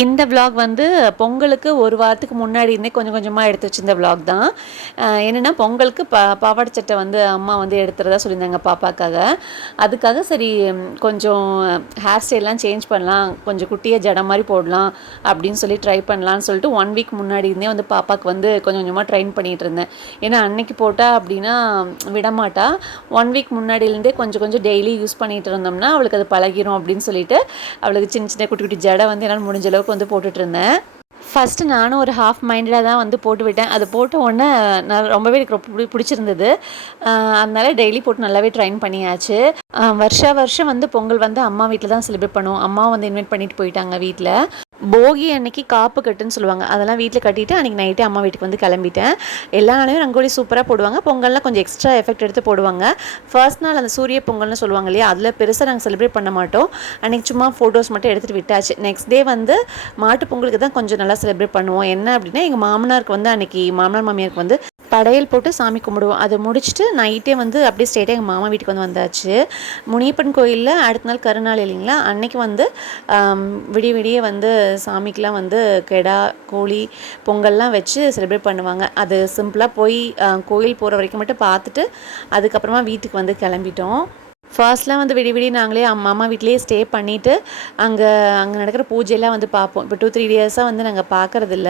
இந்த விலாக் வந்து பொங்கலுக்கு ஒரு வாரத்துக்கு முன்னாடி இருந்தே கொஞ்சம் கொஞ்சமாக எடுத்து வச்சிருந்த விலாக் தான். என்னென்னா பொங்கலுக்கு பாவாடை சட்டை வந்து அம்மா வந்து எடுத்துறதா சொல்லியிருந்தாங்க பாப்பாக்காக. அதுக்காக சரி கொஞ்சம் ஹேர் ஸ்டைல்லாம் சேஞ்ச் பண்ணலாம், கொஞ்சம் குட்டியாக ஜடை மாதிரி போடலாம் அப்படின்னு சொல்லி ட்ரை பண்ணலான்னு சொல்லிட்டு 1 வீக் முன்னாடி இருந்தே வந்து பாப்பாவுக்கு வந்து கொஞ்சம் கொஞ்சமாக ட்ரைன் பண்ணிகிட்டு இருந்தேன். ஏன்னா அன்னைக்கு போட்டால் அப்படின்னா விடமாட்டா. 1 வீக் முன்னாடியிலேருந்தே கொஞ்சம் கொஞ்சம் டெய்லி யூஸ் பண்ணிகிட்டு இருந்தோம்னா அவளுக்கு அது பழகிரும் அப்படின்னு சொல்லிட்டு அவளுக்கு சின்ன சின்ன குட்டி குட்டி ஜடை வந்து என்னால் முடிஞ்ச அளவுக்கு வந்து போட்டுட்ருந்தேன். ஃபஸ்ட்டு நானும் ஒரு ஹாஃப் மைண்டடாக தான் வந்து போட்டு விட்டேன். அது போட்ட உடனே நான் ரொம்பவே எனக்கு ரொம்ப பிடிச்சிருந்தது. அதனால டெய்லி போட்டு நல்லாவே ட்ரைன் பண்ணியாச்சு. வருஷம் வந்து பொங்கல் வந்து அம்மா வீட்டில் தான் செலிப்ரேட் பண்ணுவோம். அம்மாவும் வந்து இன்வைட் பண்ணிட்டு போயிட்டாங்க வீட்டில். போகி அன்னைக்கு காப்பு கட்டுன்னு சொல்லுவாங்க. அதெல்லாம் வீட்டில் கட்டிட்டு அன்றைக்கி நைட்டே அம்மா வீட்டுக்கு வந்து கிளம்பிட்டேன். எல்லா நாளையும் ரங்கோலி சூப்பராக போடுவாங்க. பொங்கல்லாம் கொஞ்சம் எக்ஸ்ட்ரா எஃபெக்ட் எடுத்து போடுவாங்க. ஃபர்ஸ்ட் நாள் அந்த சூரிய பொங்கல்னு சொல்லுவாங்க இல்லையா, அதில் பெருசாக நாங்கள் செலிப்ரேட் பண்ண மாட்டோம். அன்றைக்கி சும்மா ஃபோட்டோஸ் மட்டும் எடுத்துகிட்டு விட்டாச்சு. நெக்ஸ்ட் டே வந்து மாட்டு பொங்கலுக்கு தான் கொஞ்சம் நல்லா செலிப்ரேட் பண்ணுவோம். என்ன அப்படின்னா எங்கள் மாமனாருக்கு வந்து அன்றைக்கி மாமனார் மாமியாருக்கு வந்து படையல் போட்டு சாமி கும்பிடுவோம். அதை முடிச்சுட்டு நைட்டே வந்து அப்படியே ஸ்ட்ரெயிட்டாக எங்கள் மாமா வீட்டுக்கு வந்து வந்தாச்சு. முனியப்பன் கோயிலில் அடுத்த நாள் கருநாள் இல்லைங்களா, அன்றைக்கி வந்து விடிய விடிய வந்து சாமிக்கெலாம் வந்து கெடா கோழி பொங்கல்லாம் வச்சு செலிப்ரேட் பண்ணுவாங்க. அது சிம்பிளாக போய் கோயில் போகிற வரைக்கும் மட்டும் பார்த்துட்டு அதுக்கப்புறமா வீட்டுக்கு வந்து கிளம்பிட்டோம். ஃபர்ஸ்ட்லாம் வந்து விடிய நாங்களே அம்மா வீட்லேயே ஸ்டே பண்ணிவிட்டு அங்கே நடக்கிற பூஜையெல்லாம் வந்து பார்ப்போம். இப்போ 2-3 இயர்ஸாக வந்து நாங்கள் பார்க்குறதில்ல.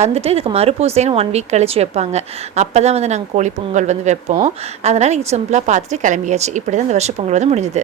வந்துட்டு இதுக்கு மறுபூசைன்னு 1 வீக் கழித்து வைப்பாங்க. அப்போ தான் வந்து நாங்கள் கோழி பொங்கல் வந்து வைப்போம். அதனால் நீங்கள் சிம்பிளாக பார்த்துட்டு கிளம்பியாச்சு. இப்படி தான் இந்த வருஷம் பொங்கல் வந்து முடிஞ்சுது.